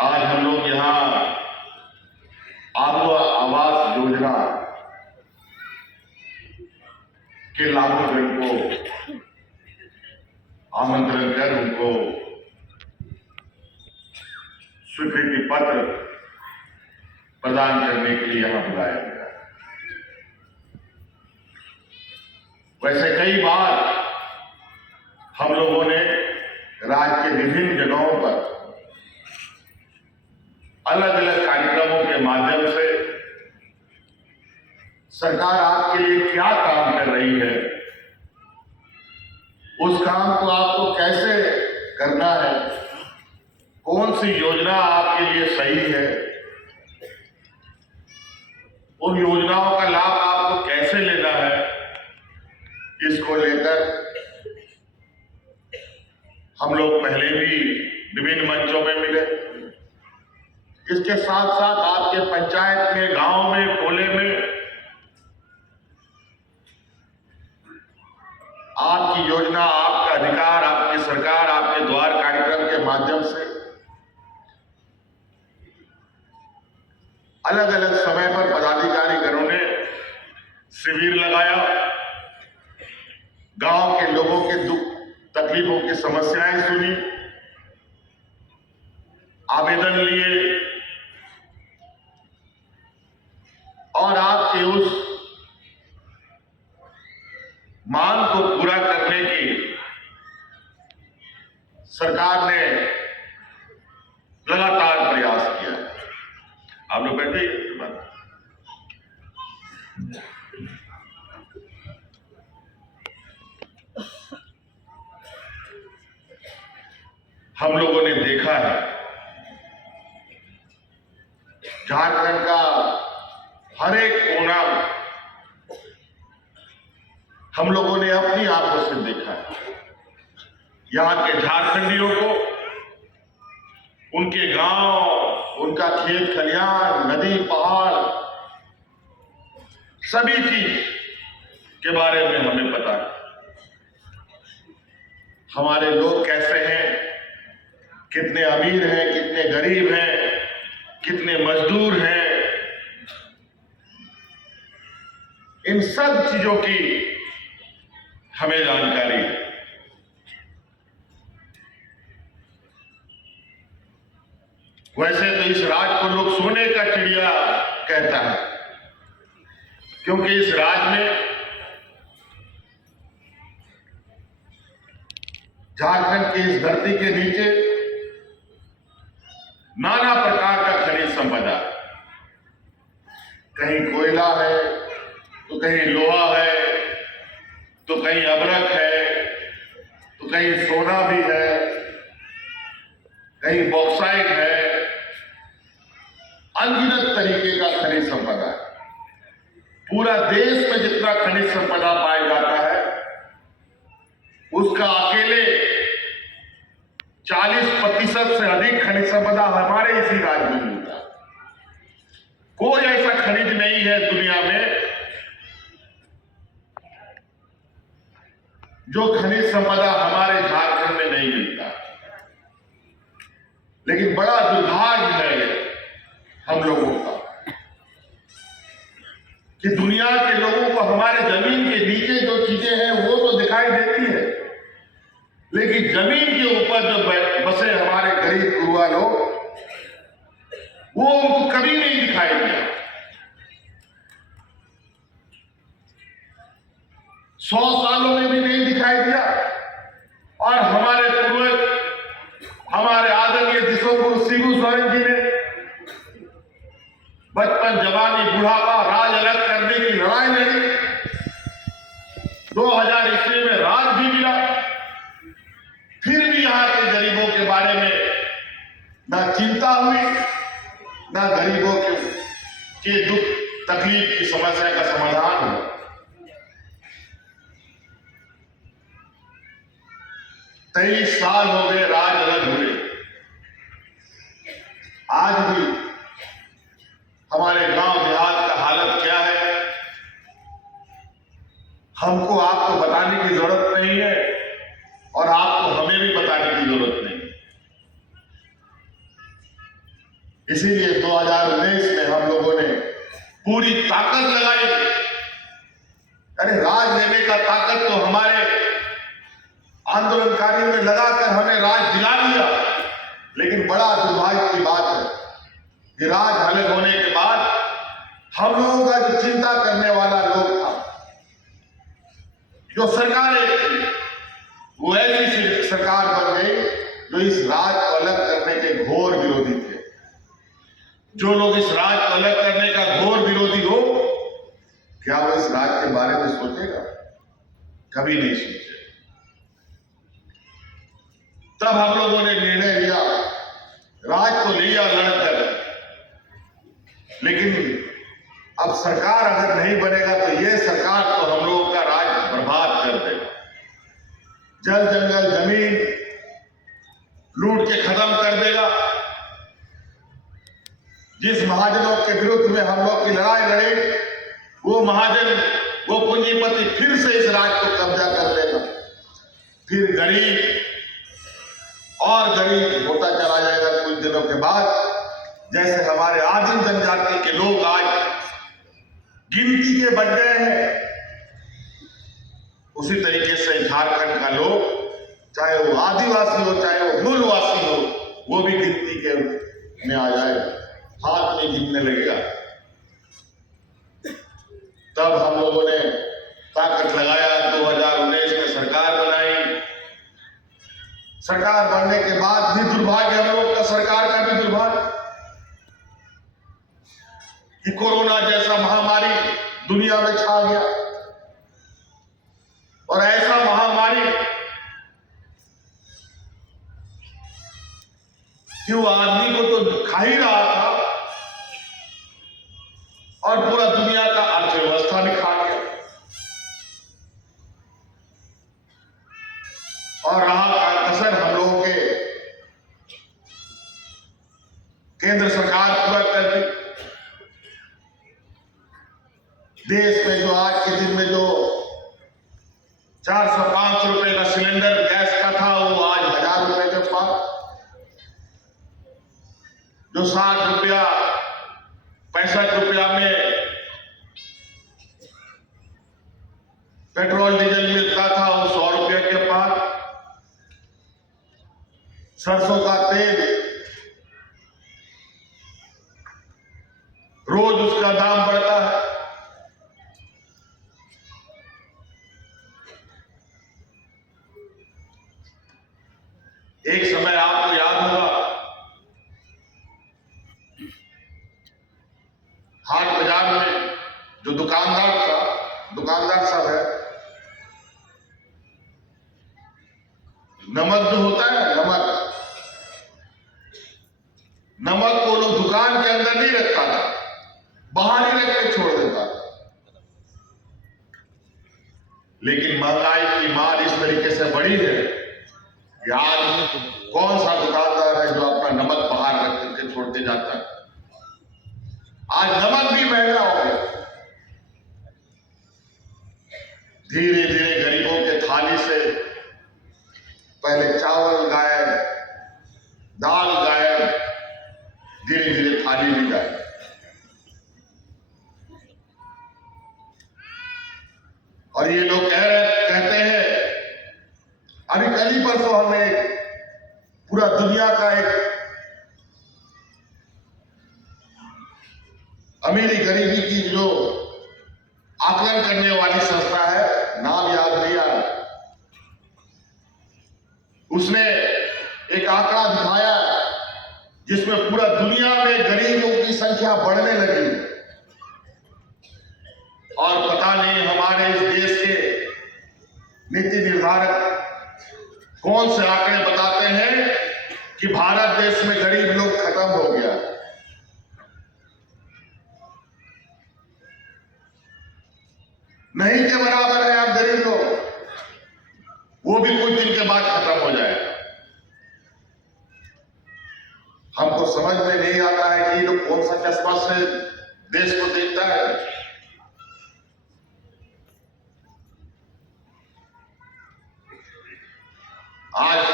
आज हम लोग यहाँ आत्मा आवास योजना के लाभुकजन को आमंत्रण कर उनको स्वीकृति पत्र प्रदान करने के लिए यहाँ बुलाया गया। वैसे कई बार हम लोगों ने राज्य के विभिन्न जगहों पर अलग अलग कार्यक्रमों के माध्यम से सरकार आपके लिए क्या काम कर रही है, उस काम को आपको कैसे करना है, कौन सी योजना आपके लिए सही है, उन योजनाओं का लाभ आपको कैसे लेना है, इसको लेकर हम लोग पहले भी विभिन्न मंचों में मिले। इसके साथ साथ आपके पंचायत में, गांव में, टोले में आपकी योजना, आपका अधिकार, आपकी सरकार, आपके द्वार कार्यक्रम के माध्यम से अलग अलग समय पर पदाधिकारीगणों ने शिविर लगाया, गांव के लोगों के दुख तकलीफों की समस्याएं सुनी, आवेदन लिए और आपके उस मांग को पूरा करने की सरकार ने लगातार प्रयास किया। आप लोग बैठे हम लोगों ने देखा है झारखंड का हर एक कोना हम लोगों ने अपनी आंखों से देखा है। यहाँ के झारखंडियों को उनके गांव, उनका खेत खलिहान, नदी, पहाड़, सभी चीज के बारे में हमें पता है। हमारे लोग कैसे हैं, कितने अमीर हैं, कितने गरीब हैं, कितने मजदूर हैं, इन सब चीजों की हमें जानकारी है। वैसे तो इस राज्य को लोग सोने का चिड़िया कहता है, क्योंकि इस राज्य में झारखंड की इस धरती के नीचे नाना प्रकार का खनिज संपदा, कहीं कोयला है तो कहीं लोहा है, तो कहीं अभ्रक है, तो कहीं सोना भी है, कहीं बॉक्साइट है, अनगिनत तरीके का खनिज संपदा है। पूरा देश में जितना खनिज संपदा पाया जाता है उसका अकेले 40% से अधिक खनिज संपदा हमारे इसी राज्य में मिलता है। कोई ऐसा खनिज नहीं है दुनिया में जो खनिज संपदा हमारे झारखंड में नहीं मिलता। लेकिन बड़ा दुर्भाग्य है हम लोगों का कि दुनिया के लोगों को हमारे जमीन के नीचे जो चीजें हैं वो तो दिखाई देती है, लेकिन जमीन के ऊपर जो बसे हमारे गरीब गुरुआ लोग, वो उनको कभी नहीं दिखाई दिया। 100 सालों में भी नहीं दिखाई दिया। और हमारे पूर्वज, हमारे आदरणीय दिसोपुर शिबू सोरेन जी ने बचपन, जवानी, बुढ़ापा, राज अलग करने की लड़ाई लड़ी। 2000 ईस्वी में राज भी मिला, फिर भी यहाँ के गरीबों के बारे में ना चिंता हुई, ना गरीबों के दुख तकलीफ की समस्या का समाधान हुआ। 23 साल हो गए राज अलग हुए, आज भी हमारे गांव देहात का हालत क्या है हमको आपको बताने की जरूरत नहीं है और आपको हमें भी बताने की जरूरत नहीं। इसीलिए 2019 में हम लोगों ने पूरी ताकत लगाई। अरे राज लेने का ताकत तो हमारे आंदोलनकारियों ने लगाकर हमें राज दिला दिया, लेकिन बड़ा दुर्भाग्य की बात है कि राज अलग होने के बाद हम लोगों का जो चिंता करने वाला लोग था, जो सरकारें थी, वो ऐसी सरकार बन गई जो इस राज को अलग करने के घोर विरोधी थे। जो लोग इस राज को अलग करने का घोर विरोधी हो, क्या वो इस राज के बारे में सोचेगा? कभी नहीं सोचे। तब हम लोगों ने निर्णय लिया, राज तो लिया लड़कर, लेकिन अब सरकार अगर नहीं बनेगा तो ये सरकार तो हम लोगों का राज बर्बाद कर देगा। जल जंगल जमीन लूट के खत्म कर देगा। जिस महाजनों के विरुद्ध में हम लोग की लड़ाई लड़े, वो महाजन, वो पूंजीपति फिर से इस राज को कब्जा कर लेगा। फिर गरीब और गरीब होता चला जाएगा। कुछ दिनों के बाद जैसे हमारे आदिम जनजाति के लोग आज गिनती के बन गए हैं, उसी तरीके से झारखंड का लोग, चाहे वो आदिवासी हो चाहे वो मूलवासी हो, वो भी गिनती के में आ जाएगा, हाथ में गिनने लगेगा। तब हम लोगों ने ताकत लगाया, 2019 में सरकार बनाई। सरकार बनने के बाद भी दुर्भाग्य हम लोग का, सरकार का भी दुर्भाग्य कि कोरोना जैसा महामारी दुनिया में छा गया। और ऐसा महामारी कि वो आदमी को तो खा ही रहा था और पूरा दुनिया का अर्थव्यवस्था भी खा गया। और रहा कसर हम लोगों के, केंद्र सरकार पूरा कर दी। देश में जो आज के दिन में जो 400-500 रुपए का सिलेंडर गैस का था, वो आज 1000 रुपए के पास। जो 60 रुपया 65 रुपया में पेट्रोल डीजल मिलता था, वो 100 रुपये के पास। सरसों का तेल रोज उसका दाम बढ़ता है। एक समय आपको याद होगा, हाट बाजार में जो दुकानदार सब है, नमक जो होता है ना, नमक को लोग दुकान के अंदर नहीं रखता था, बाहर ही रख के छोड़ देता था। लेकिन महंगाई की मार इस तरीके से बढ़ी है कि आज कौन सा दुकानदार है जो अपना नमक बाहर रख करके छोड़ के जाता है। आज नमक भी महंगा हो गया। धीरे धीरे गरीबों के थाली से पहले चावल गायब, दाल गायब, धीरे धीरे थाली भी गायब। और ये लोग कहते हैं, अभी कल ही परसों हमने पूरा दुनिया का एक अमीरी गरीबी की जो आकलन करने वाली संस्था है, नाम याद नहीं आ रहा, उसने एक आंकड़ा दिखाया जिसमें पूरा दुनिया में गरीबों की संख्या बढ़ने लगी। और पता नहीं हमारे इस देश के नीति निर्धारक कौन से आंकड़े बताते हैं कि भारत देश में गरीब लोग खत्म हो गया। नहीं के बराबर है आप गरीब लोग, वो भी कुछ दिन के बाद खत्म हो जाएगा। हमको समझ में नहीं आता है कि ये लोग कौन सा चश्मा से देश को देखता है। आज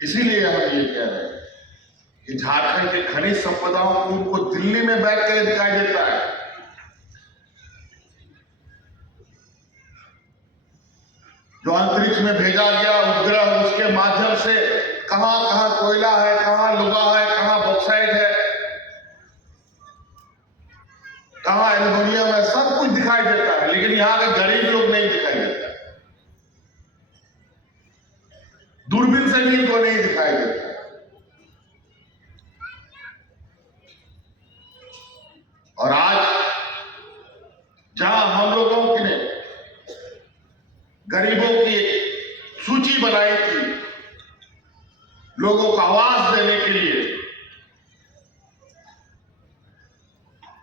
इसीलिए हम ये कह रहे हैं कि झारखंड के खनिज संपदाओं को उनको दिल्ली में बैठ कर दिखाई देता है। जो अंतरिक्ष में भेजा गया उपग्रह, उसके माध्यम से कहां कहां कोयला है, कहां लुगा है, कहां बॉक्साइट है, कहां एल्युमिनियम है, सब कुछ दिखाई देता है। लेकिन यहां के गरीब लोग नहीं दिखाई देता, दूरबीन से भी इनको नहीं दिखाई देता। और आज जहां हम लोगों ने गरीबों की सूची बनाई थी लोगों को आवाज देने के लिए,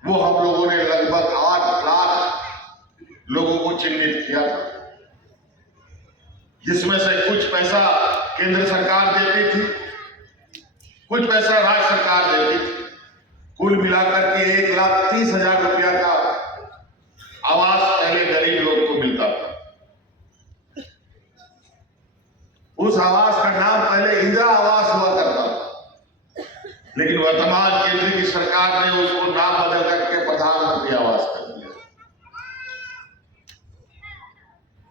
वो हम लोगों ने लगभग 8 लाख लोगों को चिन्हित किया था, जिसमें से कुछ पैसा केंद्र सरकार देती थी, कुछ पैसा राज्य सरकार देती थी। कुल मिलाकर के 1,30,000 रुपया का आवास पहले गरीब लोग को मिलता था। उस आवास का नाम पहले इंदिरा आवास हुआ करता था, लेकिन वर्तमान केंद्र की सरकार ने उसको नाम बदल करके प्रधानमंत्री आवास कर दिया।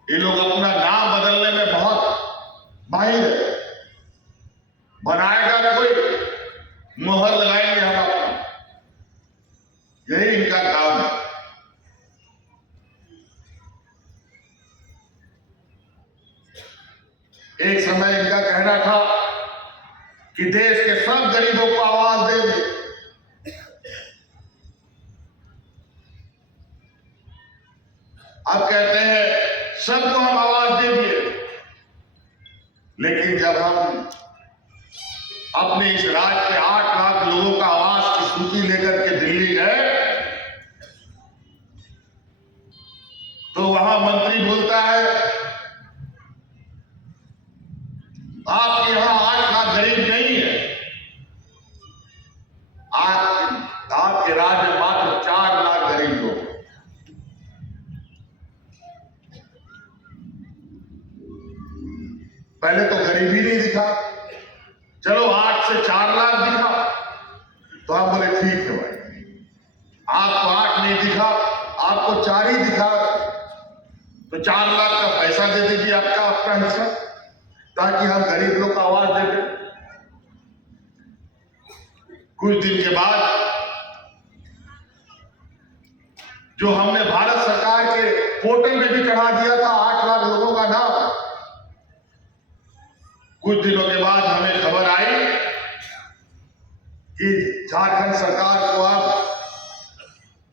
ये लोग अपना नाम बदलने में बहुत माहिर है। बनाएगा कोई, मोहर लगाएंगे हम अपना, यही इनका काम है। एक समय इनका कहना था कि देश के सब गरीबों को आवाज देंगे। अब कहते हैं सबको हम आवाज दे दिए, लेकिन जब हम अपने इस राज्य के 8 लाख लोगों का आवास की सूची लेकर के दिल्ली गए, तो वहां मंत्री बोलता है आपके यहां 8 लाख गरीब नहीं है, आपके राज्य में मात्र 4 लाख गरीब लोग। पहले तो गरीबी नहीं दिखा, चलो 8 से 4 लाख दिखा, तो आप बोले ठीक है भाई, आपको 8 नहीं दिखा, आपको 4 ही दिखा, तो 4 लाख का पैसा दे दीजिए आपका अपना हिस्सा, ताकि हम गरीब लोग को आवाज दे दें। कुछ दिन के बाद जो हमने भारत सरकार के पोर्टल में भी चढ़ा दिया था 8 लाख लोगों का नाम, कुछ दिनों के बाद हमें खबर आई कि झारखंड सरकार को अब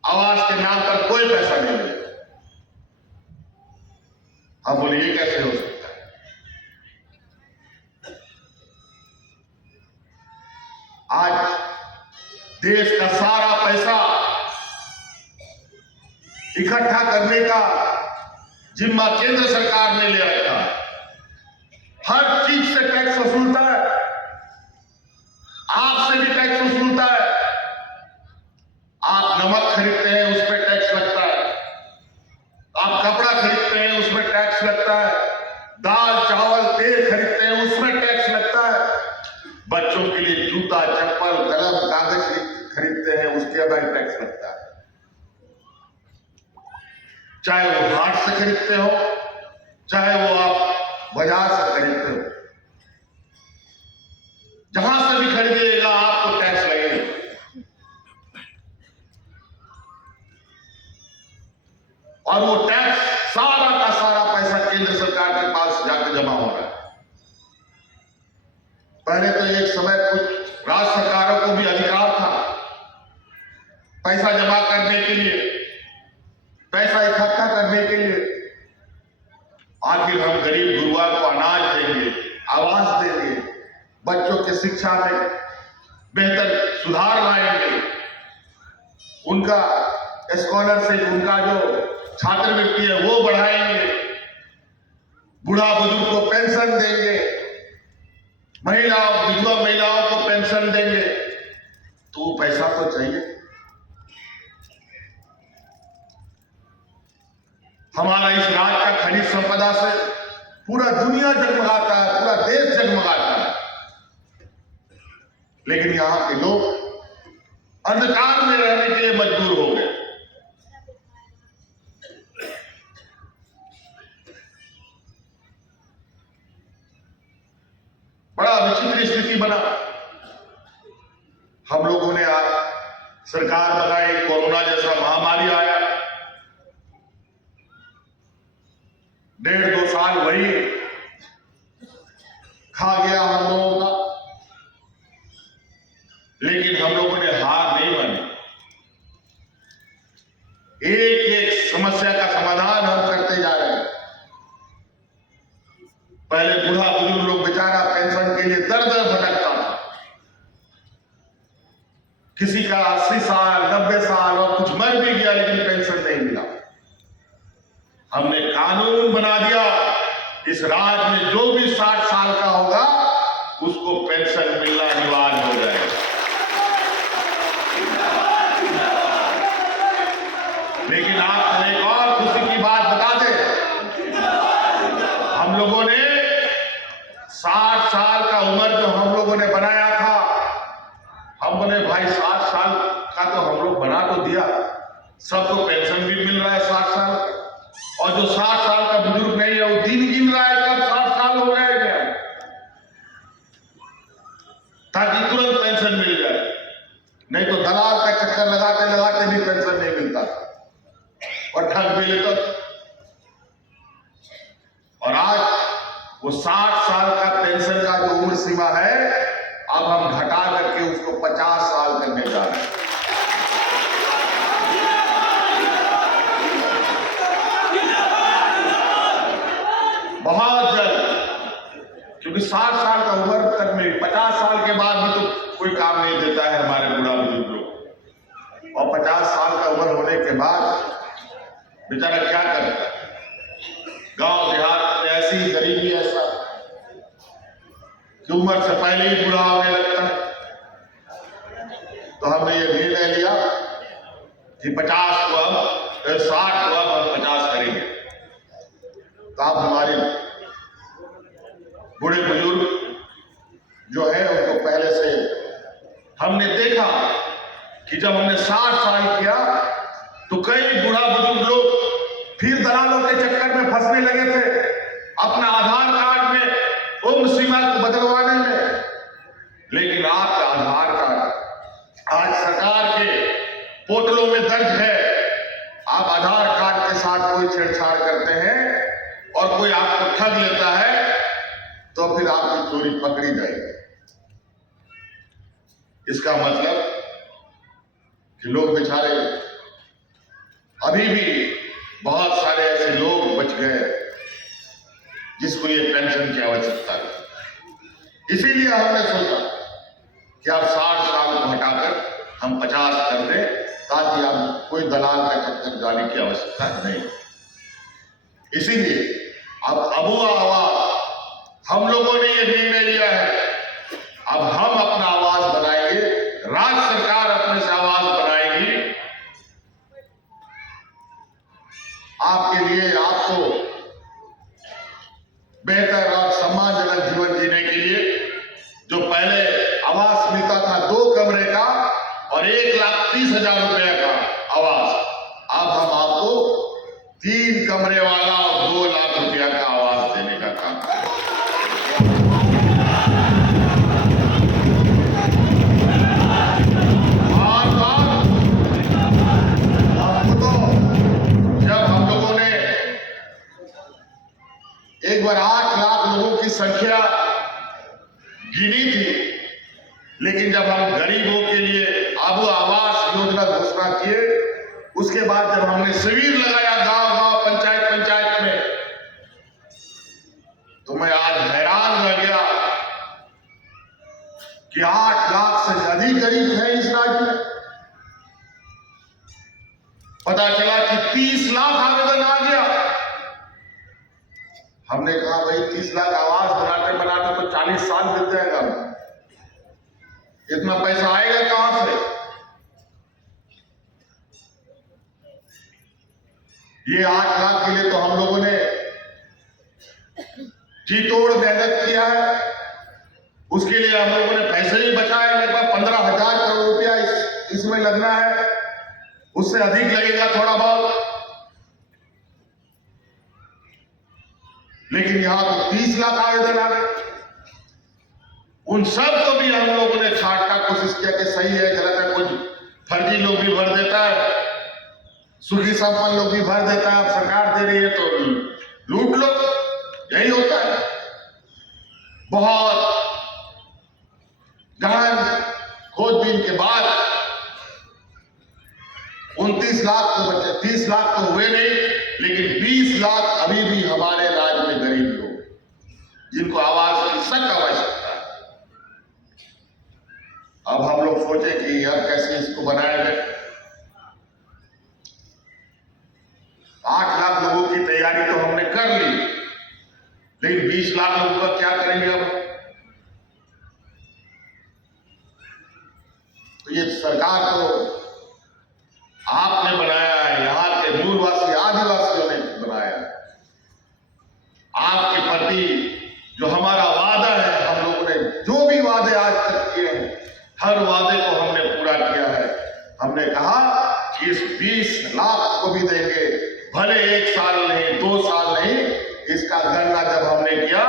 आवास के नाम पर कोई पैसा नहीं मिलेगा। अब बोलिए कैसे हो सकता है? आज देश का सारा पैसा इकट्ठा करने का जिम्मा केंद्र सरकार ने ले रखा है। हर चीज से टैक्स वसूलता है, आपसे भी टैक्स वसूलता है। आप नमक खरीदते हैं उस पर टैक्स लगता है, आप कपड़ा खरीदते हैं उसमें टैक्स लगता है, दाल चावल तेल खरीदते हैं उसमें टैक्स लगता है, बच्चों के लिए जूता चप्पल कलम कागज खरीदते हैं उसके बाद टैक्स लगता है। चाहे वो हाट से खरीदते हो, चाहे वो आप बाजार से खरीदते हो, जहां से भी खरीदिएगा आपको टैक्स लगेगा। और वो टैक्स सारा का सारा पैसा केंद्र सरकार के पास जाकर जमा हो रहा है। पहले तो एक समय कुछ राज्य सरकारों को भी अधिकार था पैसा जमा करने के लिए, पैसा इकट्ठा करने के लिए। आखिर हम गरीब गुरुआ को अनाज देंगे, आवास देंगे, बच्चों की शिक्षा में बेहतर सुधार लाएंगे, उनका स्कॉलरशिप, उनका जो छात्रवृत्ति है वो बढ़ाएंगे, बूढ़ा बुजुर्ग को पेंशन देंगे, विधवा महिलाओं को पेंशन देंगे, तो पैसा तो चाहिए। हमारा इस राज्य का खनिज संपदा से पूरा दुनिया जगमगाता है, पूरा देश जगमगाता है, लेकिन यहां के लोग अंधकार में रहने के लिए मजबूर हो गए। बड़ा विचित्र स्थिति बना। हम लोगों ने सरकार बनाई, कोरोना जैसा महामारी आया, 1.5-2 साल वही खा गया हम लोगों का, लेकिन हम लोगों ने हार नहीं मानी। एक एक समस्या का समाधान हम करते जा रहे हैं। पहले बूढ़ा बुजुर्ग लोग बेचारा पेंशन के लिए दर दर भटकता था, किसी का 80 साल 90 साल और कुछ मर भी गया लेकिन पेंशन नहीं मिला। हमने कानून बना दिया, इस राज्य में जो भी 60 साल का होगा उसको पेंशन मिलना अनिवार्य हो जाएगा। लेकिन आपको एक और खुशी की बात बता दें, हम लोगों ने 60 साल का उम्र जो हम लोगों ने बनाया था, हम बोले भाई 60 साल का तो हम लोग बना तो दिया, सबको पेंशन भी मिल रहा है 60 साल, और जो 60 साल का बुजुर्ग नहीं है वो दिन गिन रहा है कब 60 साल हो गए क्या, ताकि तुरंत पेंशन मिल जाए। नहीं तो दलाल का चक्कर लगाते लगाते भी पेंशन नहीं मिलता और ठग भी लेता। और आज वो 60 साल का पेंशन का जो उम्र सीमा है, अब हम घटा करके उसको 50 साल करने जा रहे हैं। बहुत जल्द, क्योंकि 60 साल का उम्र तक में 50 साल के बाद भी तो कोई काम नहीं देता है हमारे बूढ़ा बुजुर्ग लोग, और 50 साल का उम्र होने के बाद बेचारा क्या करता है। गांव देहात में ऐसी गरीबी ऐसा कि उम्र से पहले ही बूढ़ा होने लगता है। तो हमने ये निर्णय लिया कि 50 को अब 60 को अब हम 50 करेंगे। तो आप हमारे बूढ़े बुजुर्ग जो है उनको पहले से हमने देखा कि जब हमने 60 साल किया तो कई बूढ़ा बुजुर्ग लोग फिर दलालों के चक्कर में फंसने लगे थे, अपना आधार कार्ड में उम्र सीमा को बदलवाने में। लेकिन आपका आधार कार्ड आज सरकार के पोर्टलों में दर्ज है। आप आधार कार्ड के साथ कोई छेड़छाड़ करते हैं और कोई आपको ठग लेता है तो फिर आपकी चोरी पकड़ी जाएगी। इसका मतलब कि लोग बेचारे, अभी भी बहुत सारे ऐसे लोग बच गए जिसको ये पेंशन की आवश्यकता है। इसीलिए हमने सोचा कि अब 60 साल को हटाकर हम 50 कर दें, ताकि अब कोई दलाल का चक्कर जाने की आवश्यकता नहीं। इसीलिए अब अबुआ आवाज हम लोगों ने ये निर्णय लिया है, अब हम अपना आवाज बनाएंगे, राज्य सरकार अपने से आवाज बनाएगी। आपके लिए, आपको बेहतर और सम्मानजनक जीवन जीने के लिए जो पहले आवास मिलता था 2 कमरे का और 1,30,000 रुपए का आवास, अब हम आपको 3 कमरे वाला और 2 लाख रुपया का आवास देने का काम करें। एक बार 8 लाख लोगों की संख्या गिनी थी, लेकिन जब हम गरीबों के लिए आबू आवास योजना घोषणा किए, उसके बाद जब हमने शिविर लगाया गांव-गांव, पंचायत में, तो मैं आज हैरान रह गया कि 8 लाख से अधिक गरीब है इस राज्य में। पता चला कि 30 लाख आवेदन आ गया। हमने कहा भाई 30 लाख आवास बनाते बनाते तो 40 साल बीत जाएगा, इतना पैसा आएगा कहां से? ये 8 लाख के लिए तो हम लोगों ने जी तोड़ मेहनत किया है, उसके लिए हम लोगों ने पैसे ही बचाए, लगभग लगना है, उससे अधिक लगेगा थोड़ा बहुत, लेकिन यहां तो 30 लाख आवेदन आ गए। उन सब को भी हम लोगों ने छांटने की कोशिश किया कि सही है गलत है, कुछ फर्जी लोग भी भर देता है, सुखी संपन्न लोग भी भर देता है, अब सरकार दे रही है तो लूट लो, यही होता है। बहुत गहन खोजबीन के बाद 29 लाख तो बचे, 30 लाख तो हुए नहीं, लेकिन 20 लाख अभी भी हमारे राज्य में गरीब लोग जिनको आवास की सख्त आवश्यकता है। अब हम लोग सोचे कि अब कैसे इसको बनाया जाए। 8 लाख लोगों की तैयारी तो हमने कर ली, लेकिन 20 लाख लोगों का क्या करेंगे अब? तो ये सरकार को आपने बनाया है, यहाँ के मूलवासी आदिवासियों ने बनाया है। आपके प्रति जो हमारा वादा है, हम लोगों ने जो भी वादे आज तक किए हैं, हर वादे को हमने पूरा किया है। हमने कहा कि इस 20 लाख को भी देंगे, भले 1 साल नहीं, 2 साल नहीं। इसका गणना जब हमने किया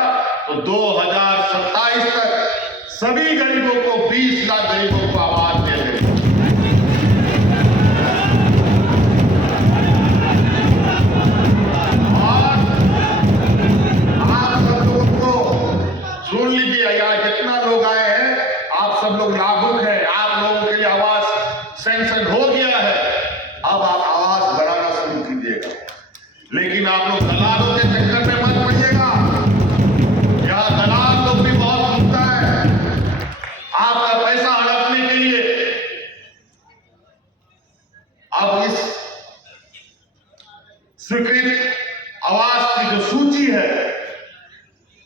तो 2027 तक सभी गरीबों को 20 लाख गरीबों को आवास दे देंगे। सुन लीजिए, यहाँ जितना लोग आए हैं, आप सब लोग लाभुक हैं, आप लोगों के लिए आवास सैंक्शन हो गया है। अब आप आवास बनाना शुरू कीजिएगा, लेकिन आप लोग दलालों के चक्कर में मत पड़िएगा। यहाँ दलाल लोग भी बहुत घूमता है आपका पैसा हड़पने के लिए। अब इस स्वीकृत आवास की जो सूची है,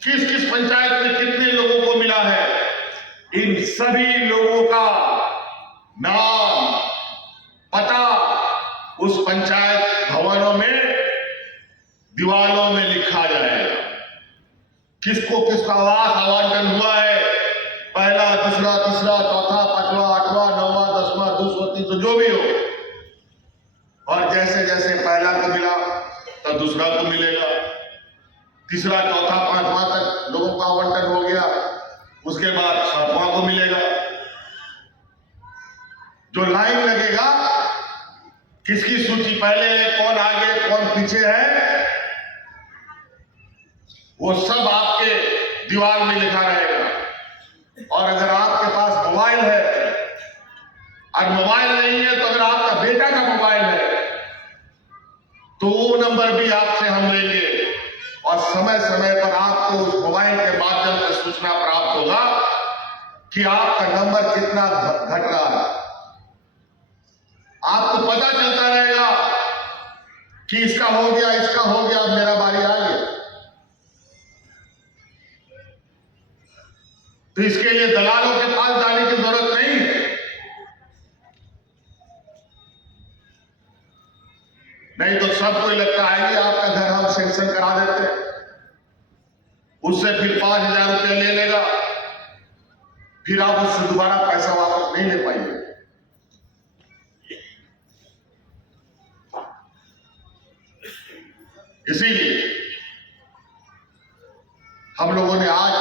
किस किस पंचायत में कितने लोगों को मिला है, इन सभी लोगों का नाम, पता उस पंचायत भवनों में दीवारों में लिखा जाएगा। किसको किसका आवास आवंटन हुआ है, पहला, दूसरा, तीसरा, चौथा, पांचवा, आठवां, नौवां, 10वां, 200, 300 जो भी हो, और जैसे जैसे पहला को मिला तो दूसरा को मिलेगा, तीसरा, चौथा, 5वां तक लोगों का आवंटन हो गया, उसके बाद 7वां को मिलेगा। जो लाइन लगेगा, किसकी सूची पहले है, कौन आगे कौन पीछे है, वो सब आपके दीवार में लिखा रहेगा। और अगर आपके पास मोबाइल है, और मोबाइल नहीं है तो अगर आपका बेटा का मोबाइल है तो वो नंबर भी आपसे हम लेंगे, और समय समय पर आपको उस मोबाइल के माध्यम से सूचना प्राप्त होगा कि आपका नंबर कितना घट रहा है। आपको पता चलता रहेगा कि इसका हो गया, इसका हो गया, अब मेरा बारी आ गया। तो इसके लिए दलालों के पास जाने की जरूरत नहीं है। नहीं तो सबको लगता है कि आपका घर हम सैंक्शन करा देते हैं, उससे फिर 5,000 रुपया ले लेगा, फिर आप उससे दोबारा पैसा वापस नहीं ले पाएंगे। इसीलिए हम लोगों ने आज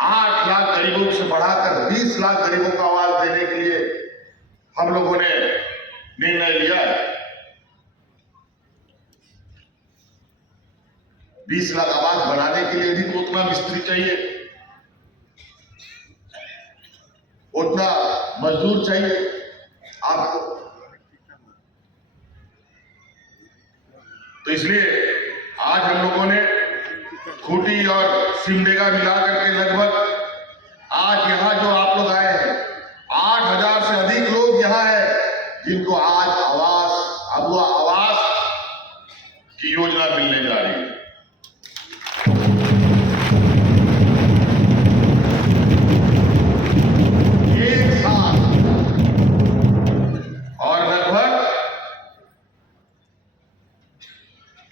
8 लाख गरीबों से बढ़ाकर 20 लाख गरीबों को आवाज देने के लिए हम लोगों ने निर्णय लिया है। 20 लाख आवास बनाने के लिए भी तो उतना मिस्त्री चाहिए, उतना मजदूर चाहिए आपको। तो इसलिए आज हम लोगों ने खूंटी और सिमडेगा मिलाकर के लगभग आज यहाँ जो आप लोग आए हैं 8,000 से अधिक लोग यहाँ हैं जिनको आज आवास, अब वो आवास की योजना मिलने जा रही है।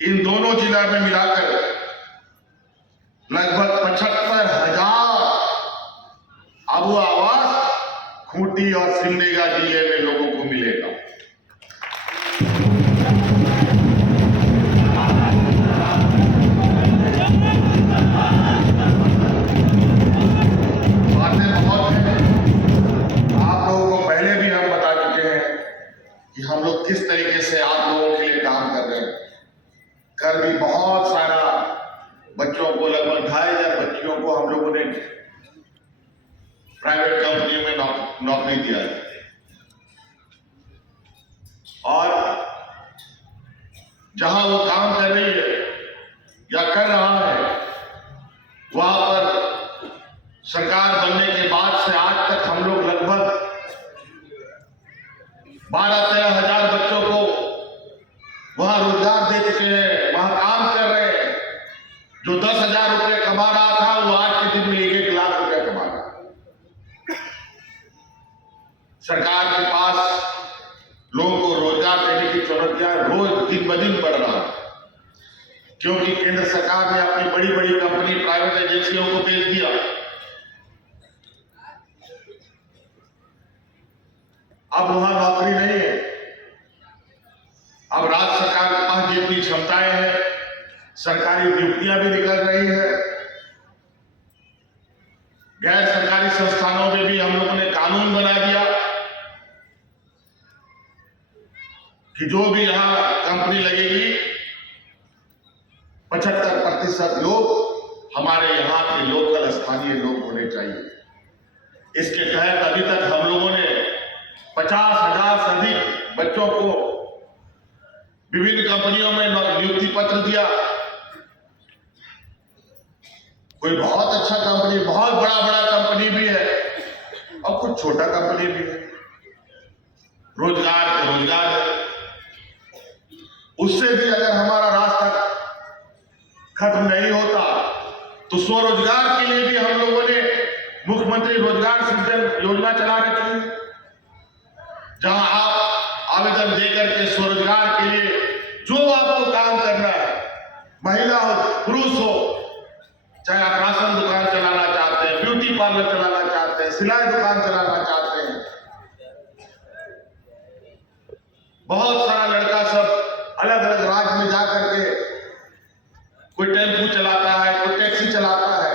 इन दोनों जिला में मिलाकर लगभग 75,000 खूंटी और सिमडेगा जिले में लोगों को मिलेगा। बातें बहुत हैं, आप लोगों को पहले भी हम बता चुके हैं कि हम लोग किस तरीके से आप लोगों के लिए काम कर रहे हैं। कल भी बहुत सारा बच्चों को, लगभग 2500 बच्चियों को हम लोगों ने प्राइवेट कंपनी में नौकरी दिया है। और जहां वो काम कर रही है या कर रहा है, वहां पर सरकार बनने के बाद से आज तक हम लोग लगभग 12-13 हजार बच्चों को वहां रोजगार दे चुके हैं, वहां काम कर रहे हैं। जो 10,000 रुपये कमा रहा था वो आज के दिन में 1-1 लाख रुपया कमा रहा है। सरकार के पास लोगों को रोजगार देने की चुनौतियां रोज दिन ब दिन बढ़ रहा है, क्योंकि केंद्र सरकार ने अपनी बड़ी बड़ी कंपनी, प्राइवेट एजेंसियों को बेच दिया। अब वहां नौकरी नहीं है। अब राज्य सरकार के पास जितनी क्षमताएं हैं, सरकारी नियुक्तियां भी निकल रही है। गैर सरकारी संस्थानों में भी हम लोगों ने कानून बना दिया कि जो भी यहां कंपनी लगेगी 75% लोग हमारे यहां के लोकल स्थानीय लोग होने चाहिए। इसके तहत अभी तक हम लोगों ने 50,000 से अधिक बच्चों को विभिन्न कंपनियों में नियुक्ति पत्र दिया। कोई बहुत अच्छा कंपनी, बहुत बड़ा कंपनी भी है और कुछ छोटा कंपनी भी है। रोजगार तो रोजगार है। उससे भी अगर हमारा रास्ता खत्म नहीं होता तो स्वरोजगार के लिए भी हम लोगों ने मुख्यमंत्री रोजगार सृजन योजना चला रखी है, जहां आप आवेदन देकर के स्वरोजगार के लिए जो आपको काम करना है, महिला हो पुरुष हो, चाहे आप राशन दुकान चलाना चाहते हैं, ब्यूटी पार्लर चलाना चाहते हैं, सिलाई दुकान चलाना चाहते हैं, बहुत सारा लड़का सब अलग अलग राज्य में जाकर के कोई टेम्पू चलाता है, कोई टैक्सी चलाता है।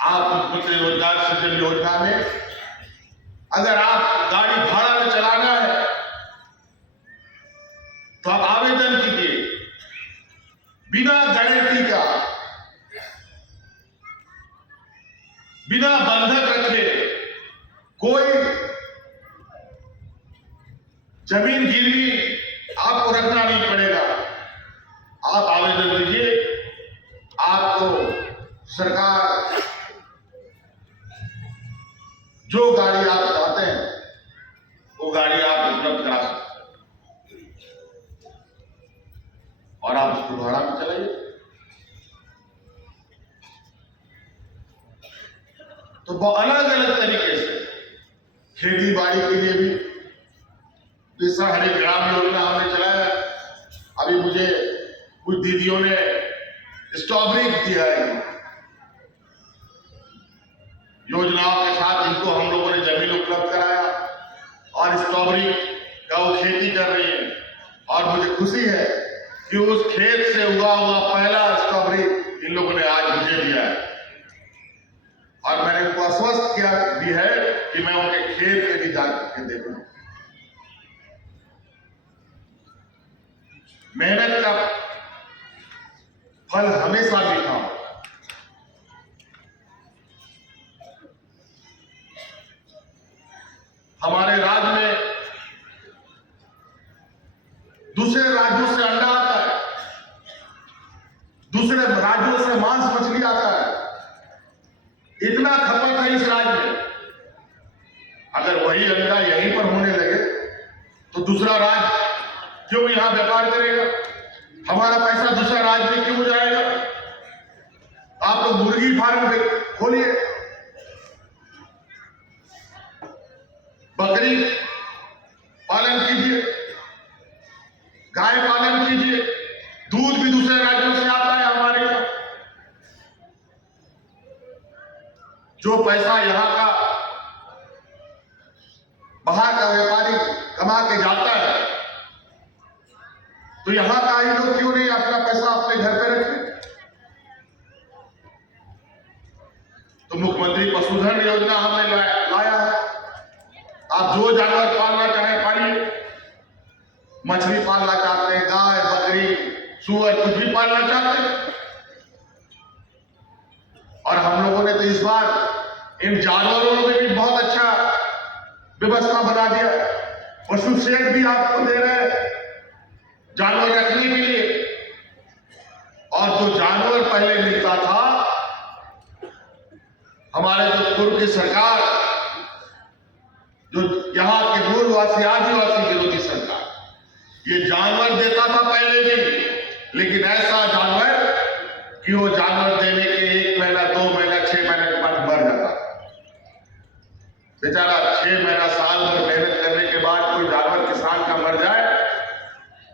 आप मुख्यमंत्री रोजगार सृजन योजना में अगर आप गाड़ी भाड़ा में चलाना है तो आप आवेदन कीजिए, बिना गारंटी का, बिना बंधक रखे, कोई जमीन गिरवी आपको रखना नहीं पड़ेगा। आप आवेदन दीजिए, आपको सरकार जो गाड़ी आप चाहते हैं वो गाड़ी आप उपलब्ध करा सकते हैं और आप उसको भाड़ा में चलाइए। तो अलग अलग तरीके से खेती बाड़ी के लिए भी जैसा हरे ग्राम योजना हमने चलाया। अभी मुझे कुछ दीदियों ने स्ट्रॉबेरी दिया है। योजनाओं के साथ इनको हम लोगों ने जमीन उपलब्ध कराया और स्ट्रॉबेरी का वो खेती कर रही है। और मुझे खुशी है कि उस खेत से उगा हुआ पहला स्ट्रॉबेरी इन लोगों ने आज मुझे दिया है। और मैंने उनको आश्वस्त किया भी है कि मैं उनके खेत में भी जाकर देखूंगा। मेहनत का फल हमेशा मीठा हो। हमारे राज्य में दूसरे राज्यों से अंडा आता है, दूसरे राज्यों से मांस मछली आता है। इतना खपत है इस राज्य में। अगर वही अंडा यहीं पर होने लगे तो दूसरा राज्य क्यों यहां व्यापार करेगा? हमारा पैसा दूसरा राज्य में क्यों जाएगा? आप लोग मुर्गी फार्म खोलिए, बकरी पालन कीजिए, गाय पालन कीजिए। दूध भी दूसरे राज्यों से आता है हमारे यहाँ। जो पैसा यहाँ का बाहर का व्यापारी कमा के जाता है, तो यहाँ का ही लोग क्यों नहीं अपना पैसा अपने घर पे रखे? तो मुख्यमंत्री पशुधन योजना हमने लाया है। आप जो जानवर पालना चाहे पालिए, मछली पालना चाहते हैं, गाय बकरी सूअर कुछ भी पालना चाहते हैं। और हम लोगों ने तो इस बार इन जानवरों में भी बहुत अच्छा व्यवस्था बना दिया। पशु शेड भी आपको दे रहे हैं जानवर रखने के लिए। और जो जानवर पहले मिलता था, हमारे जो पूर्व की सरकार, जो यहाँ के मूलवासी आदिवासी विरोधी सरकार, ये जानवर देता था पहले भी, लेकिन ऐसा जानवर कि वो जानवर देने के 1 महीना 2 महीना 6 महीने के बाद मर जाता। बेचारा 6 महीना साल भर मेहनत करने के बाद कोई जानवर किसान का मर जाए,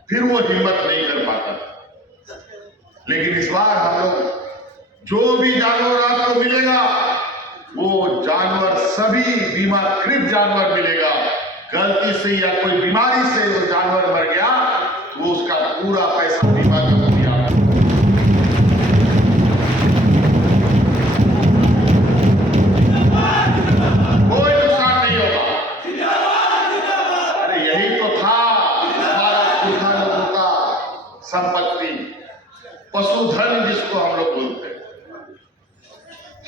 फिर वो हिम्मत नहीं कर पाता। लेकिन इस बार हम लोग जो भी जानवर आपको मिलेगा, वो जानवर सभी बीमाकृत जानवर मिलेगा। गलती से या कोई बीमारी से वो जानवर मर गया, वो उसका पूरा पैसा बीमा का दिया। कोई नुकसान नहीं होगा। अरे यही तो था हमारा पुरखा लोगों का संपत्ति, पशुधन जिसको हम लोग बोलते हैं।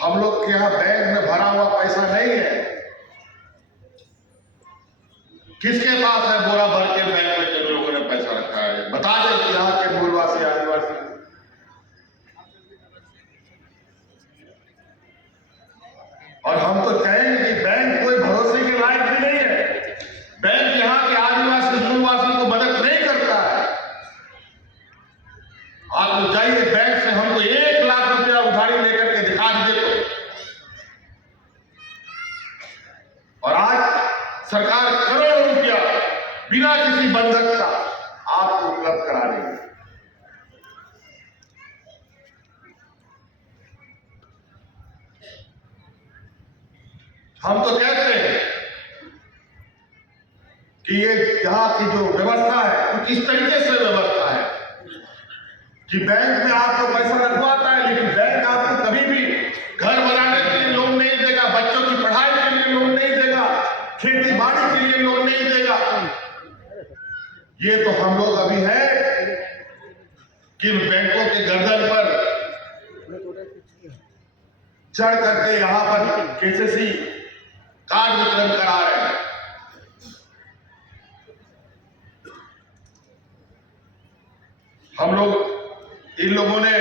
हम लोग के यहाँ बैंक में भरा हुआ पैसा नहीं है। किसके पास है बोरा भर के बैंक में जिन लोगों ने पैसा रखा है? बता दें यहाँ के मूलवासी आदिवासी। और हम तो कहेंगे कि बैंक कोई भरोसे के लायक भी नहीं है। बैंक यहाँ के आदिवासी मूलवासी को मदद नहीं करता है। आप लोग जाइए बैंक से हमको 1 लाख रुपया उधारी लेकर के दिखा दीजिए तो। और आज सरकार करोड़ों रुपया बिना किसी बंधक का आपको उपलब्ध करा रही है। हम तो कहते हैं कि ये यहाँ की जो व्यवस्था है कुछ इस तरीके से व्यवस्था है कि बैंक में आपको पैसा रखवाता है, लेकिन बैंक आपको कभी भी घर बनाने के लिए लोन नहीं देगा, बच्चों की पढ़ाई के लिए लोन नहीं देगा, खेती बाड़ी के लिए लोन नहीं देगा। ये तो हम लोग अभी है कि बैंकों के गर्दन पर चढ़ करके यहाँ पर केसीसी कार्ड वितरण करा रहे हैं। हम लोग इन लोगों ने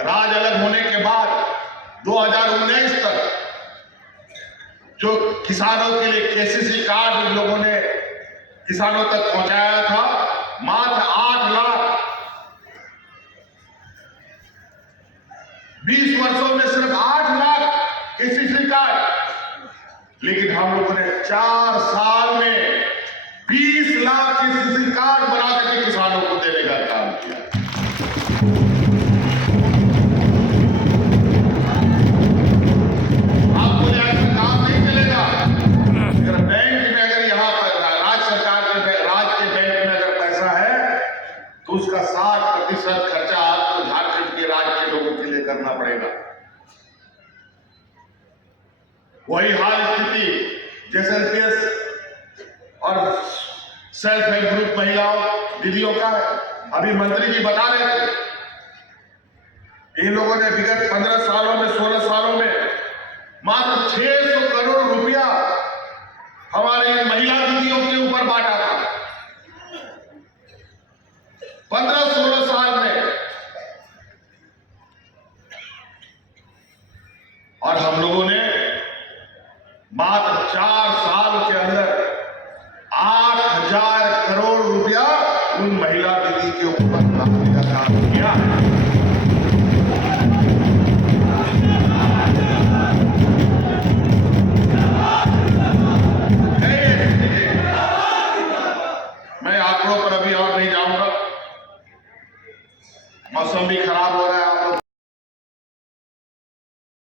राज अलग होने के बाद 2019 तक जो किसानों के लिए केसीसी कार्ड इन लोगों ने किसानों तक पहुंचाया था, मात्र 8 लाख 20 वर्षों में सिर्फ 8 लाख केसीसी कार्ड। लेकिन हम लोगों ने 4 साल में 20 लाख केसीसी कार्ड बना करके किसानों को देने का काम किया। आपको ऐसा काम नहीं चलेगा। अगर बैंक में, अगर यहाँ पर राज्य सरकार के राज्य के बैंक में अगर पैसा है, तो उसका 60% खर्चा आपको झारखंड के राज्य के लोगों के लिए करना पड़ेगा। वही हाल स्थिति जैसे और सेल्फ हेल्प ग्रुप महिलाओं दीदियों का अभी मंत्री जी बता रहे थे। इन लोगों ने विगत 15 सालों में 16 सालों में मात्र 600 करोड़ रुपया हमारे महिला दीदियों के ऊपर बांटा था। 15-16 साल में। और हम लोगों ने मात्र 4 साल के अंदर 8,000 करोड़ रुपया उन महिला दीदी के ऊपर लाने का काम किया। मैं आंकड़ों पर अभी और नहीं जाऊंगा, मौसम भी खराब हो रहा है आप लोग